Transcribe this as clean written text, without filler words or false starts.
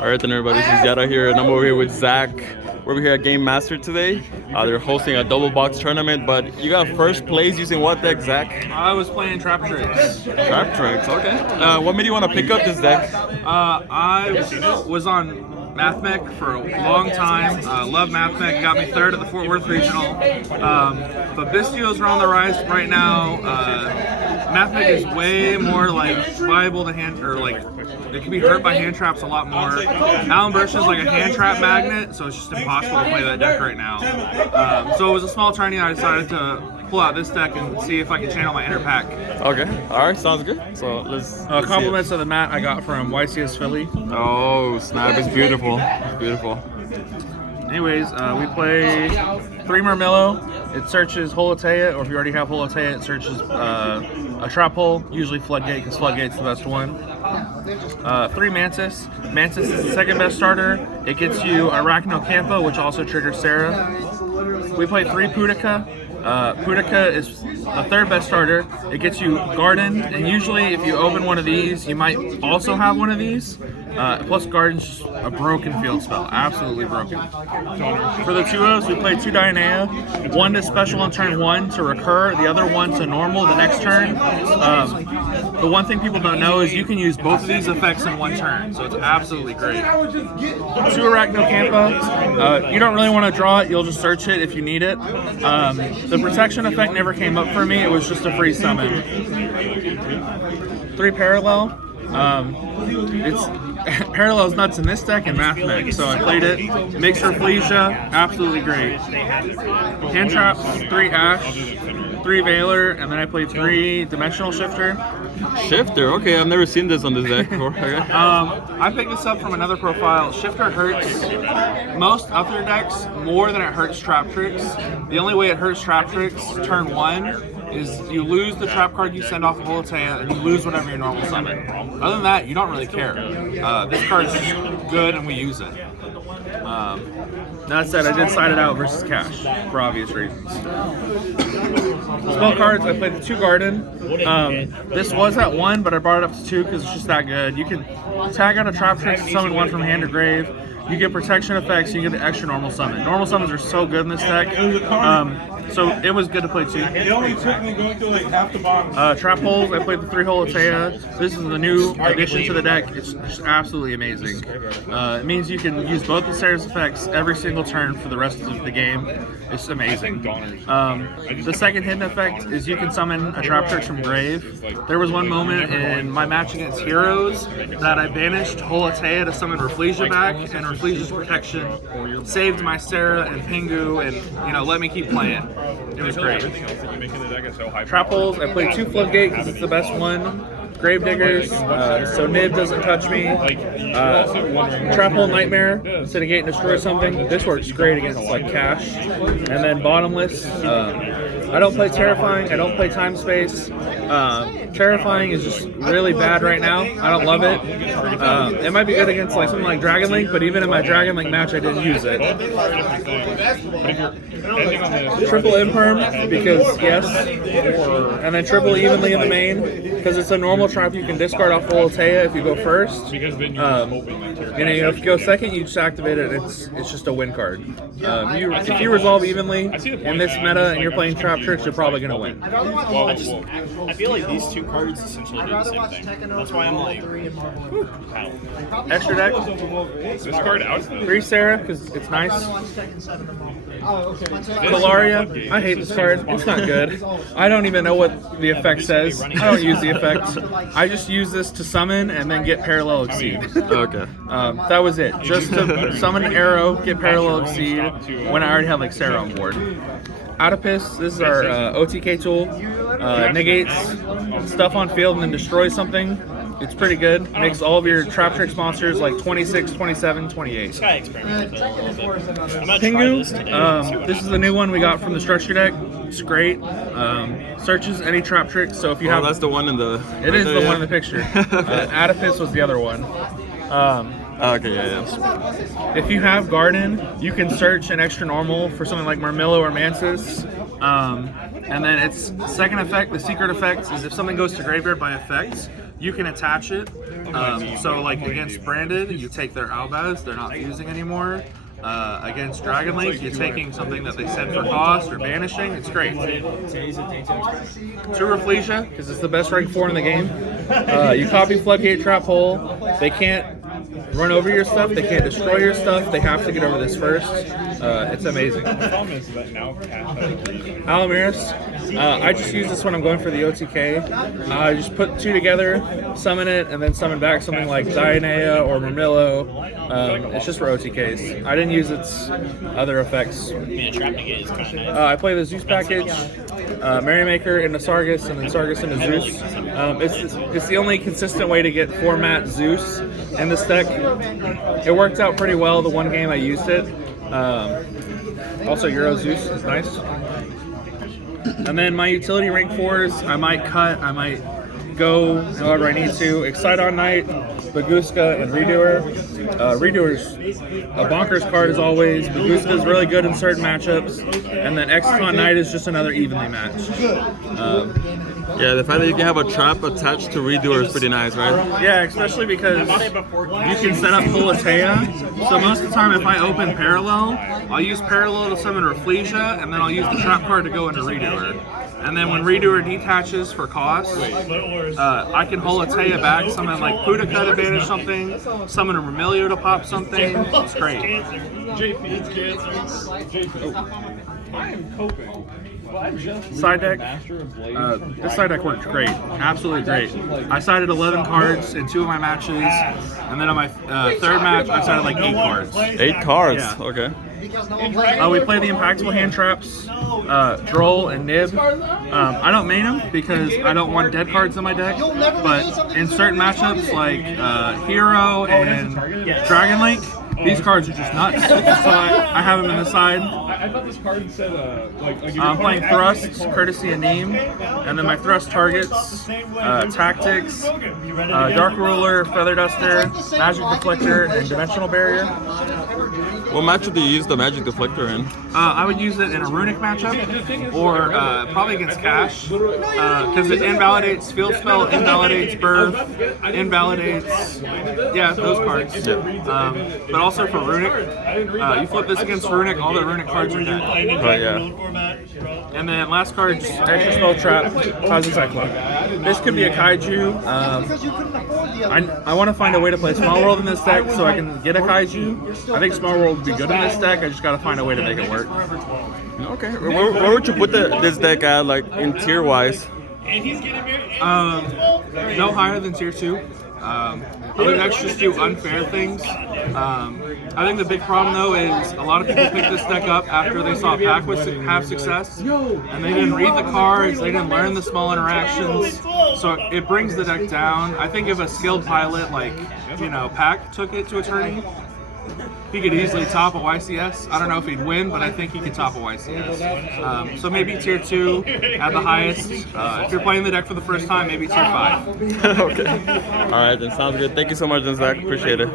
Alright then everybody, this is Yara here and I'm over here with Zach. We're over here at Game Master today. They're hosting a double box tournament, but you got first place using what deck, Zach? I was playing Traptrix. Traptrix, okay. What made you want to pick up this deck? I was on MathMech for a long time. Love MathMech. Got me third at the Fort Worth Regional. But Bistios are on the rise right now. MathMech is way more like viable to hand, or like it can be hurt by hand traps a lot more. Alan Bursch is like a hand trap magnet, so it's just impossible to play that deck right now. So it was a small tourney. I decided to pull out this deck and see if I can channel my inner pack. Okay, alright, sounds good. So let's compliments of the mat I got from YCS Philly. Oh snap, it's beautiful. It's beautiful. Anyways, we play 3 Murmillo. It searches Holotea, or if you already have Holotea, it searches a trap hole, usually Floodgate, because Floodgate's the best one. 3 Mantis. Mantis is the second best starter. It gets you Arachnocampa, which also triggers Sarah. We play 3 Pudica. Pudica is the third best starter. It gets you Garden, and usually if you open one of these, you might also have one of these. Plus Garden's just a broken field spell, absolutely broken. For the 2-0s, we play 2 Dionea, 1 to special on turn 1 to recur, the other 1 to normal the next turn. The one thing people don't know is you can use both of these effects in one turn, so it's absolutely great. 2 Arachnocampa, you don't really want to draw it, you'll just search it if you need it. The protection effect never came up for me, it was just a free summon. 3 Parallel, Parallel's nuts in this deck and MathMech, so I played it. Makes Reflesia, absolutely great. Hand traps, 3 Ash, 3 Veiler, and then I played 3 Dimensional Shifter. Shifter, okay, I've never seen this on this deck before. Okay. I picked this up from another profile. Shifter hurts most other decks more than it hurts Traptrix. The only way it hurts Traptrix turn 1 is you lose the trap card you send off of Holotea and you lose whatever your normal summon. Other than that, you don't really care. This card is just good and we use it. That said, I did side it out versus Cash for obvious reasons. Spell cards, I played the 2 Garden. This was at 1, but I brought it up to 2 because it's just that good. You can tag out a Traptrix, summon 1 from hand or grave. You get protection effects, you get the extra normal summon. Normal summons are so good in this deck. So it was good to play 2. It only took me going through like half the bottom. Trap holes, I played the 3 Holotea. This is the new addition to the deck. It's just absolutely amazing. It means you can use both the Sarah's effects every single turn for the rest of the game. It's amazing. The second hidden effect is you can summon a Traptrix from grave. There was one moment in my match against Heroes that I banished Holotea to summon Reflesia back, and Reflesia's protection saved my Sarah and Pingu and let me keep playing. It was great. Trap holes, I played 2 Floodgate because it's the best one. Gravediggers, so Nib doesn't touch me. Trap hole Nightmare, to negate and destroy something. This works great against like Cash. And then Bottomless. I don't play Terrifying, I don't play Time Space. Terrifying is just really bad right now. I don't love it. It might be good against like something like Dragon Link, but even in my Dragon Link match I didn't use it. Triple Imperm, because yes. And then triple Evenly in the main, because it's a normal trap you can discard off Holotea if you go first. If you go second, you just activate it. It's just a win card. If you resolve Evenly in this meta and you're playing Traptrix, you're probably gonna win. I feel like these 2 cards essentially do the same thing. That's why I'm like, Extra deck. This card out. 3 Sarah, because it's nice. Calaria, I hate this card. It's not good. I don't even know what the effect says. I don't use the effect. I just use this to summon and then get Parallel Exceed. Okay. That was it. Just to summon an arrow, get Parallel Exceed when I already have like Sarah on board. Oedipus, this is our OTK tool. Negates stuff on field and then destroys something. It's pretty good. Makes all of your Traptrix monsters like 26, 27, 28. Pingu, this is the new one we got from the structure deck. It's great. Searches any Traptrix, so if you have... that's the one in the... It is the one in the picture. Oedipus was the other one. Okay, yeah. If you have Garden, you can search an extra normal for something like Murmillo or Mantis. And then its second effect, the secret effect, is if something goes to graveyard by effect, you can attach it So like against Branded, you take their Albaz, they're not fusing anymore. Against Dragon Link, you're taking something that they said for cost or banishing. It's great. Two Rafflesia, because it's the best rank 4 in the game. You copy Floodgate Trap Hole. They can't run over your stuff. They can't destroy your stuff. They have to get over this first. It's amazing. Alamiris. I just use this when I'm going for the OTK. I just put 2 together, summon it, and then summon back something like Dionea or Murmillo. It's just for OTKs. I didn't use its other effects. I play the Zeus package, Merrymaker into Sargus, and then Sargus into Zeus. It's the only consistent way to get format Zeus in this deck. It worked out pretty well the one game I used it. Also, Euro Zeus is nice. And then my utility rank 4s, I might cut, I might go however I need to. Excite Knight, Baguska, and Redoer. Redoer's a bonkers card as always. Baguska is really good in certain matchups. And then Exxon Knight is just another evenly matched. Yeah, the fact that you can have a trap attached to Redoer is pretty nice, right? Yeah, especially because you can set up Politeia. So most of the time if I open Parallel, I'll use Parallel to summon Rafflesia, and then I'll use the trap card to go into Redoer. And then when Redoer detaches for cost, I can Politeia back, summon like Pudica to banish something, summon a Remilio to pop something. It's great. I am coping. Side deck. This side deck worked great. Absolutely great. I sided 11 cards in 2 of my matches, and then on my third match, I sided like 8 cards. 8 cards? Yeah. Okay. We play the Impactable Hand Traps, Droll, and Nib. I don't main them because I don't want dead cards in my deck, but in certain matchups like Hero and Dragon Link, these cards are just nuts. So I have them in the side. I thought this card said I'm playing Thrust, Courtesy of Neem, and then my Thrust targets, Tactics, Dark Ruler, Feather Duster, Magic Deflector, and Dimensional Barrier. What matchup do you use the Magic Deflector in? I would use it in a Runic matchup, or probably against Cash, because it invalidates Field Spell, invalidates Birth, invalidates, yeah, those cards. But also for Runic, you flip this against Runic, all the Runic cards are dead. Oh, yeah. And then last card, just extra spell trap, Cosmic Cyclone. This could be a Kaiju. I want to find a way to play Small World in this deck so I can get a Kaiju. I think Small World would be good in this deck. I just got to find a way to make it work. Okay. Where would you put this deck at, like in tier wise? No higher than tier 2. Other decks just do unfair things. I think the big problem though is a lot of people pick this deck up after they saw Pack have success, and they didn't read the cards, they didn't learn the small interactions, so it brings the deck down. I think if a skilled pilot like, Pack took it to a tourney, he could easily top a YCS. I don't know if he'd win, but I think he could top a YCS. So maybe tier 2 at the highest. If you're playing the deck for the first time, maybe tier 5. Okay. All right, then sounds good. Thank you so much, then, Zach. Appreciate it.